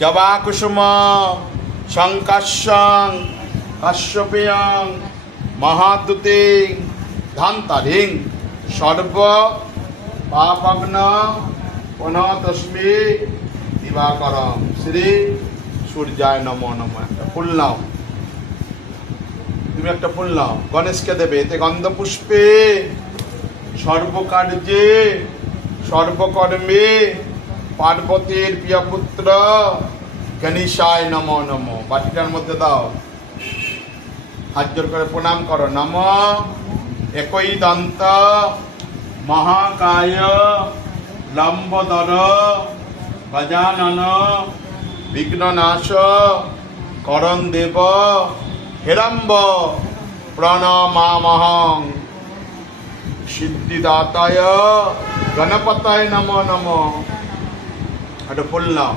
জবা কুসুম শঙ্কাশ্যং কাশ্যপেয়ং মহাদূতে ধান্তারিং সর্ব পাপগ্ন পুনঃ তস্মে দিবাকরম শ্রী সূর্যায় নমো নমঃ। একটা ফুল নাও, তুমি একটা ফুল নাও, গণেশকে দেবে। এতে গন্ধপুষ্পে সর্বকার্যে সর্বকর্মে পার্বতীর প্রিয় পুত্র গণেশায় নমো নমঃ। বাটিটার মধ্যে দাও, হাত জোর করে প্রণাম করো। নম একই দন্ত মহাকায় লম্বদর গজানন বিঘ্ননাশ করণ দেব হেরম্ব প্রণমামহং সিদ্ধিদাতায় গণপতায় নমো নমঃ। একটা ফুল নাও।